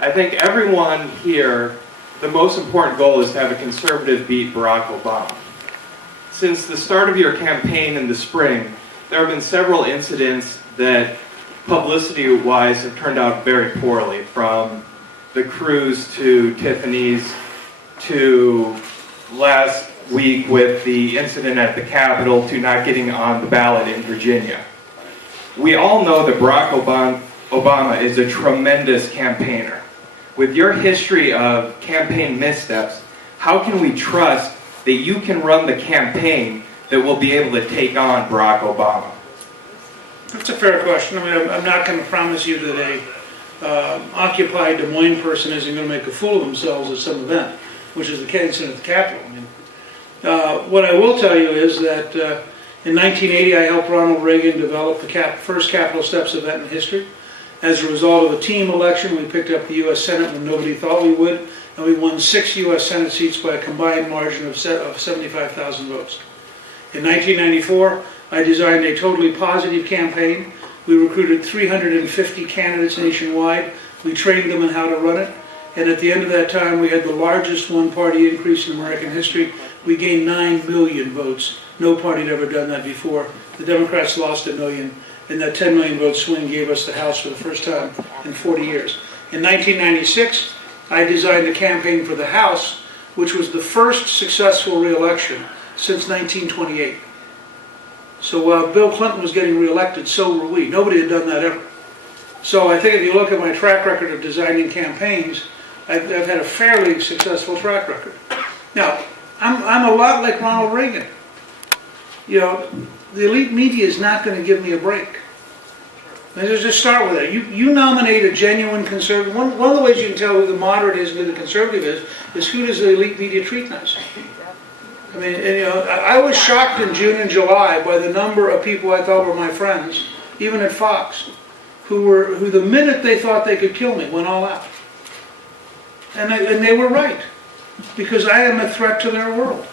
I think everyone here, the most important goal is to have a conservative beat Barack Obama. Since the start of your campaign in the spring, there have been several incidents that publicity-wise have turned out very poorly, from the cruise to Tiffany's to last week with the incident at the Capitol to not getting on the ballot in Virginia. We all know that Barack Obama is a tremendous campaigner. With your history of campaign missteps, how can we trust that you can run the campaign that will be able to take on Barack Obama? That's a fair question. I mean, I'm not going to promise you that a occupied Des Moines person isn't going to make a fool of themselves at some event, which is the case at the Capitol. I mean, what I will tell you is that in 1980, I helped Ronald Reagan develop the first Capitol Steps event in history. As a result of a team election, we picked up the U.S. Senate when nobody thought we would, and we won 6 U.S. Senate seats by a combined margin of 75,000 votes. In 1994, I designed a totally positive campaign. We recruited 350 candidates nationwide. We trained them in how to run it. And at the end of that time, we had the largest one-party increase in American history. We gained 9 million votes. No party had ever done that before. The Democrats lost 1 million, and that 10 million vote swing gave us the House for the first time in 40 years. In 1996, I designed a campaign for the House, which was the first successful re-election since 1928. So while Bill Clinton was getting re-elected, so were we. Nobody had done that ever. So I think if you look at my track record of designing campaigns, I've had a fairly successful track record. Now, I'm a lot like Ronald Reagan. You know, the elite media is not going to give me a break. Let's just start with that. You nominate a genuine conservative. One of the ways you can tell who the moderate is and who the conservative is who does the elite media treat nice. I mean, and, you know, I was shocked in June and July by the number of people I thought were my friends, even at Fox, who the minute they thought they could kill me went all out. And they were right, because I am a threat to their world.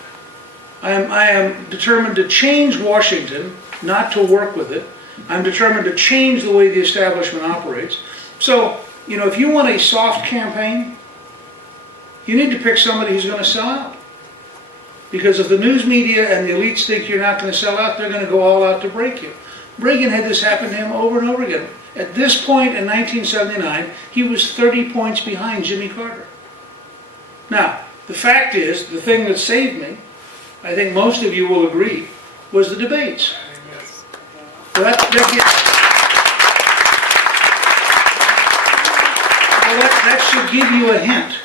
I am determined to change Washington, not to work with it. I'm determined to change the way the establishment operates. So, you know, if you want a soft campaign, you need to pick somebody who's going to sell out. Because if the news media and the elites think you're not going to sell out, they're going to go all out to break you. Reagan had this happen to him over and over again. At this point in 1979, he was 30 points behind Jimmy Carter. Now, the fact is, the thing that saved me, I think most of you will agree, was the debates. So that should give you a hint.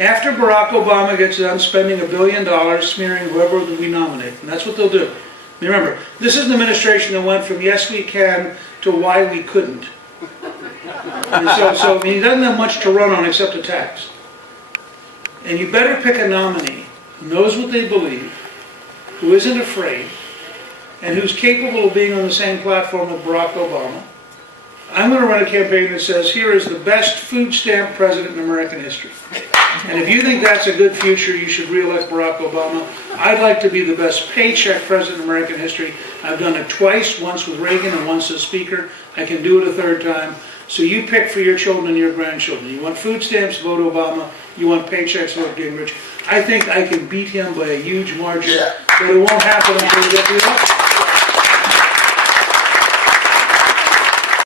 After Barack Obama gets done spending $1 billion smearing whoever we nominate, and that's what they'll do. Remember, this is an administration that went from yes we can to why we couldn't. And so I mean, he doesn't have much to run on except a tax. And you better pick a nominee who knows what they believe, who isn't afraid, and who's capable of being on the same platform with Barack Obama. I'm going to run a campaign that says, here is the best food stamp president in American history. And if you think that's a good future, you should re-elect Barack Obama. I'd like to be the best paycheck president in American history. I've done it twice, once with Reagan and once as Speaker. I can do it a third time. So you pick for your children and your grandchildren. You want food stamps, vote Obama. You want paychecks, vote Gingrich. I think I can beat him by a huge margin, but it won't happen until we get the election.